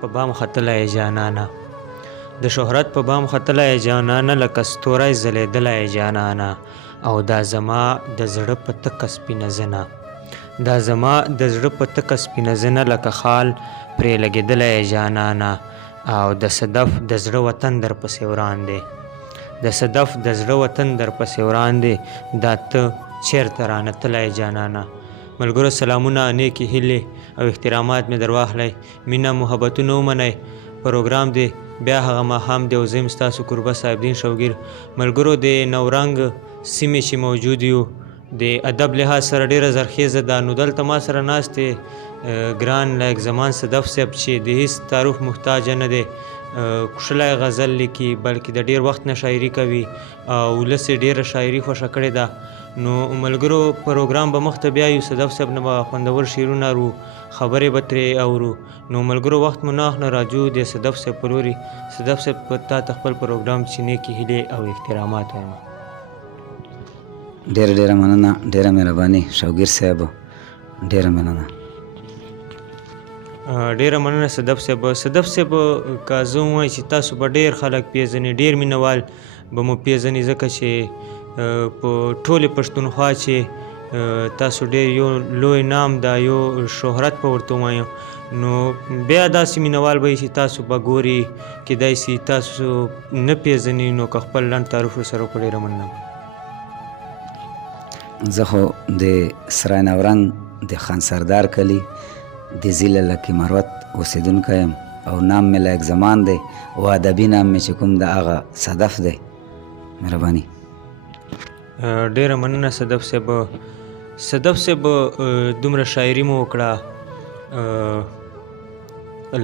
په بام ختلی جانانه د شهرت په بام ختلی جانانه لکه ستوری ځلېدلی جانانه او دا زما د زړه په تکه سپینه زنه دا زما د زړه په تکه سپینه زنه لکه خال پرې لګېدلی جانانه او د صدف د زړه وطن در پسې وران دی د صدف د زړه وطن در پسې وران دی دا ته چیرته رانتلی جانانه ملګرو سلامونه نیکې هیلې او احترامات مې در واخلی مینه محبتونه ومنئ پروګرام دی بیا هغه ماښام دی او زه یم ستاسو کوربه صاحبدین شوګیر ملګرو د نورنګ سیمې چې موجود یو د ادب لحاظ سره ډېره زرخیزه ده نو دلته ما سره ناست دی ګران لایق زمان صدف صاحب چې د هیڅ تعارف محتاجه نه دی کوشلی غزل لیکي بلکې د ډېر وخت نه شاعري کوي او ولس یې ډېره شاعري خوښه کړې ده نو ملګرو پروګرام به مخته بیا یو صدف صاحب نه به خوندور شعرونه اورو خبرې به ترې اورو نو ملګرو وخت مو نه اخله راجو د صدف صاحب په لوري صدف صاحب تا ته خپل پروګرام چې نیکې هیلې او احترامات وایم ډېره مننه ډېره مهرباني شوګیر صاحب ډېره مننه ډېره مننه صدف صاحب که زه ووایم چې تاسو به ډېر خلک پیژنئ ډېر مینهوال به مو پیژني ځکه چې په ټولې پښتونخوا چې تاسو ډېر یو لوی نام ده یو شهرت به ورته ووایم نو بیا داسې مینهوال به چې تاسو به ګوري کیدای شي تاسو نه پیژني نو که خپل لنډ تعارف ورسره وکړئ ډېره مننه زه خو د سرای نورنګ د خان سردار کلي د ضلع لکي مروت اوسېدونکی یم او نام مې لایق زمان دی او ادبي نام مې چې کوم د هغه صدف دی مهرباني ډېره مننه صدف صاحب دومره شاعري مو وکړه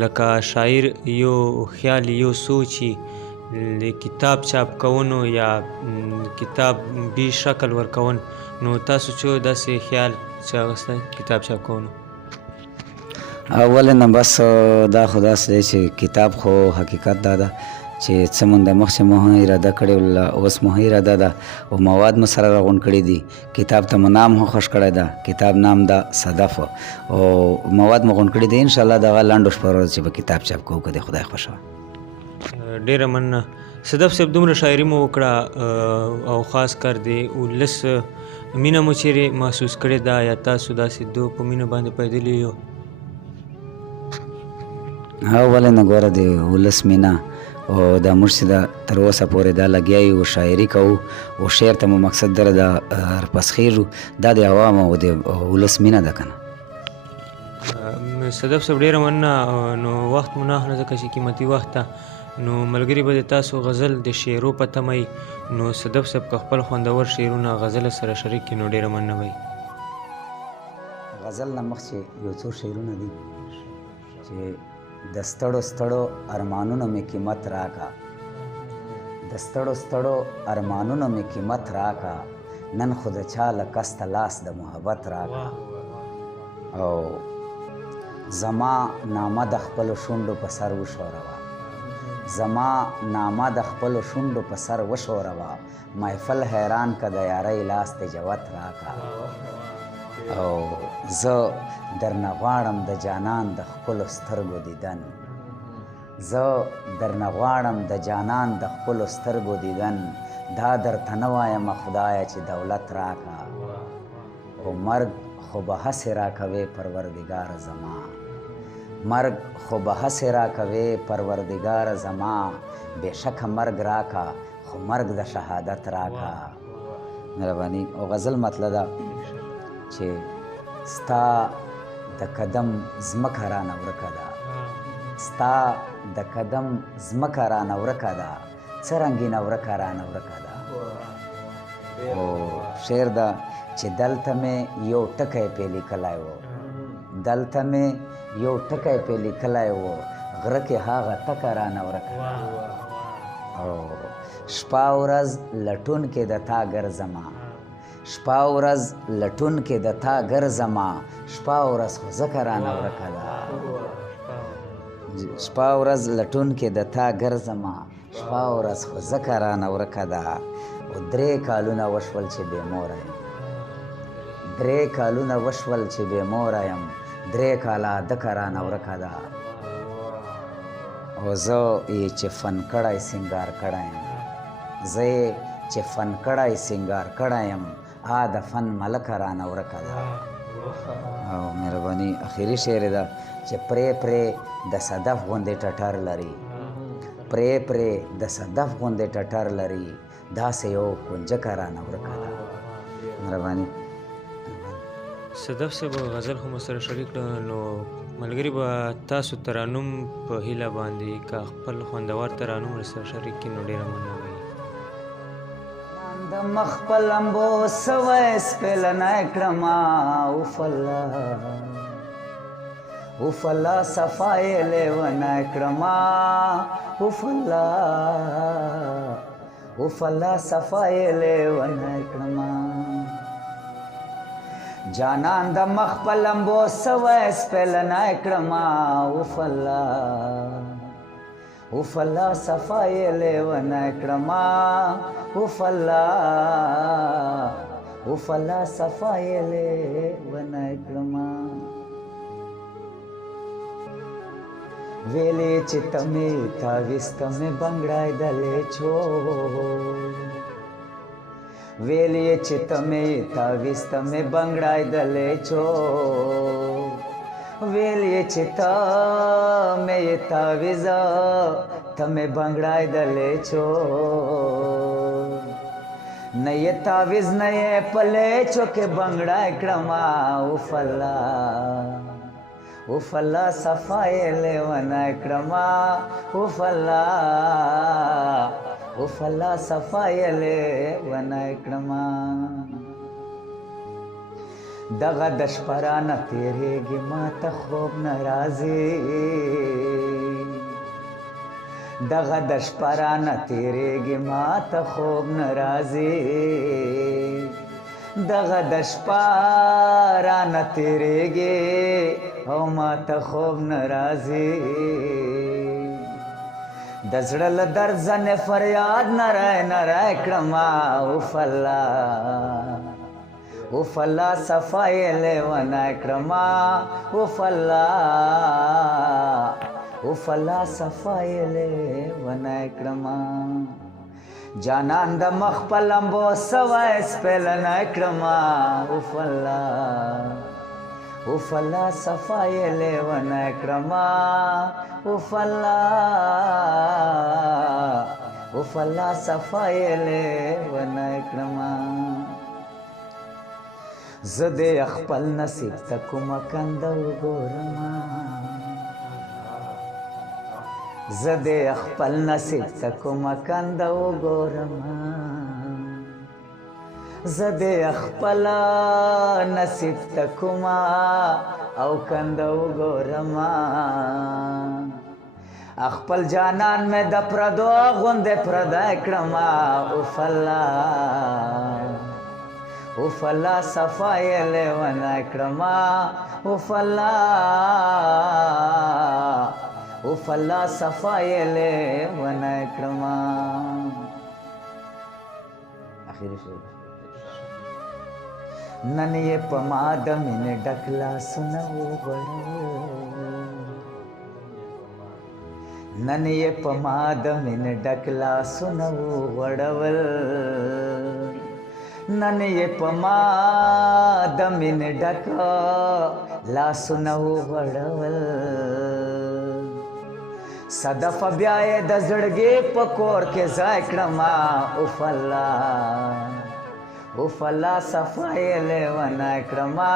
لکه شاعر یو خیال یو سوچي د کتاب چاپ کونو یا کتاب بی شکل ورکون نو تاسو چې داسې خیال چې اغستی کتاب چاپ کونو اول نه بس دا خو داسې دی چې کتاب خو حقیقت دا ده چې څه مونږ د مخکې مو هم اراده کړې وله اوس مو هم اراده ده او مواد مو سره راغونډ کړي دي کتاب ته مو نام هم خوښ کړی ده کتاب نام ده صدف او مواد مو غونډ کړي دي انشاءالله دغه لنډو شپو ورځ چې به کتاب چاپ کوو که د خدای خوښه ډېره مننه صدف صاحب دومره شاعري مو وکړه او خاص کر د ولس مینه مو چیرې محسوس کړې ده یا تاسو داسې دو په مینه باندې پیدلی یو ولې نه ګوره د ولس مینه او دا موږ چې تر اوسه پورې دا لګیا یو شاعري کوو او شعر ته مو مقصد دره د راپسخېږو دا د عوامو او د ولس مینه ده که نه صدف صاحب ډېره مننه نو وخت مو نه اخله ځکه چې قیمتي وخت ده نو ملګري به د تاسو غزل د شعرو په تمه نو صدف صاحب که خپل خوندور شعرونه غزل سره شریک کړي نو ډېره مننه به غزل نه مخکې یو څو شعرونه دي چې د ستړو ستړو ارمانونو مې قیمت راکا د ستړو ستړو ارمانونو مې قیمت راکا نن خو د چا له کسته لاس د محبت راکا او زما نامه د خپلو شونډو په سر وښوروه زما نامه د خپلو شونډو په سر وښوروه محفل حیران که د یارۍ لاس د جوت راکا او زه درنه غواړم د جانان د خپلو سترګو دیدن زه درنه غواړم د جانان د خپلو سترګو دیدن دا درته نه وایمه خدایه چې دولت راکا او مرګ خو به هسې راکوې پروردګار زما مرګ خو به هسې راکوې پروردګار زما بېشکه مرګ راکا خو مرګ د شهادت راکا مهرباني او غزل مطلب ده چې ستا د قدم ځمکه رانه ورکه ده ستا د قدم ځمکه رانه ورکه ده څه رنګینه ورکه رانه ورکه ده او شعر ده چې دلته مې یو ټکی پې لیکلی و دلته مې یو ټکی پې لیکلی و غره کې هغه ټکه رانه ورکه ده او شپه ورځ لټون کې د تا ګرځمه شپه ورځ لټون کې د تا ګرځمه شپه ورځ خو ځکه رانه ورکه ده شپه ورځ لټون کې د تا ګرځمه شپه ورځ خو ځکه رانه ورکه ده او 3 کالونه وشول چې بې موره یم 3 کالونه وشول چې بې موره یم 3 کاله دکه رانه ورکه ده او زه یې چې فن کړی سینګار کړی یم زه یې چې فن کړی سینګار کړی یم د فن ملکه رانه ورکه ده او مهرباني اخري شعر ده چې پرې پرې د صدف غوندې ټټر لري پرې پرې د صدف غوندې ټټر لري داسې یو کنجکه رانه ورکه ده مهرباني صدف صاحب غزل خو سره شریک کړه نو ملګري به تاسو ترانم په هیله باندې که خپل خوندور ترانم سره شریک کړي نو ډېره مننه وي د مخ په لمبو سوی سپېلنی کړمه اوف الله صفا یې لیونی کړمه اوف الله صفا یې لیونی کړمه جانان د مخ په لمبو سوی سپېلنی کړمه اوف الله صفا یې لیونی کړمه اوف الله صفا یې لیونی کړمه ویلې چې ته مې تاویسته مې بنګړی دلې چو ویلې چې ته مې تاویسته مې بنګړی دلې چو ویلې چې ته مې تاویزه ته مې بنګړی دلې چو نه یې تاویز نه یې پلې چو کې بنګړی کړمه اوف الله صفا یې لیونی کړمه اوف الله صفا یې لیونی کړمه دغه د شپه رانه تېرېږي ما ته خوب نه راځي دغه د شپه رانه تېرېږي ما ته خوب نه راځي دغه د شپه رانه تېرېږي او ما ته خوب نه راځي د زړه له درد ځنې فریاد نری نری کړمه اوف الله صفا یې لیونی کړمه اوف الله صفا یې لیونی کړمه جانان د مخ په لمبو سوی سپېلنی کړمه اوف الله صفا یې لیونی کړمه اوف الله صفا یې لیونی کړمه زه دې خپل نصیب ته کومه کنده وګورمه زه دې خپل نصیب ته کومه کنده وګورمه زه دې خپل نصیب ته کومه او کنده وګورمه خپل جانان مې د پردو غوندې پردی کړمه اوف الله صفا یې لیونی کړمه اوف الله صفا یې لیونی کړمه اخري شعر نن یې په ما د مینې ډک لاسونه وغوړول نن یې په ما د مینې ډک لاسونه وغوړول نن یې په ما د مینې ډک لاسونه وغوړول صدف بیا یې د زړګي په کور کې ځای کړمه اوف الله صفا یې لیونی کړمه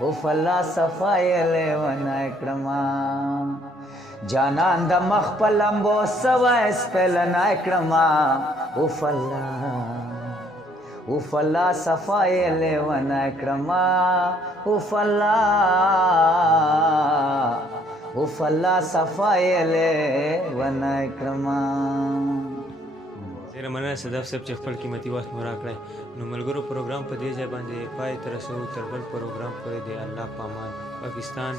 اوف الله صفا یې لیونی کړمه جانان د مخ په لمبو سوی سپېلنی کړمه اوف الله صفا یې لیونی کړمه اوف الله صفا یې لیونی کړمه ډېره مننه صدف صاحب چې خپل قیمتي وخت مو راکړی نو ملګرو پروګرام په دې ځای باندې پای ته رسوو تر بل پروګرام پورې د الله په امان پاکستان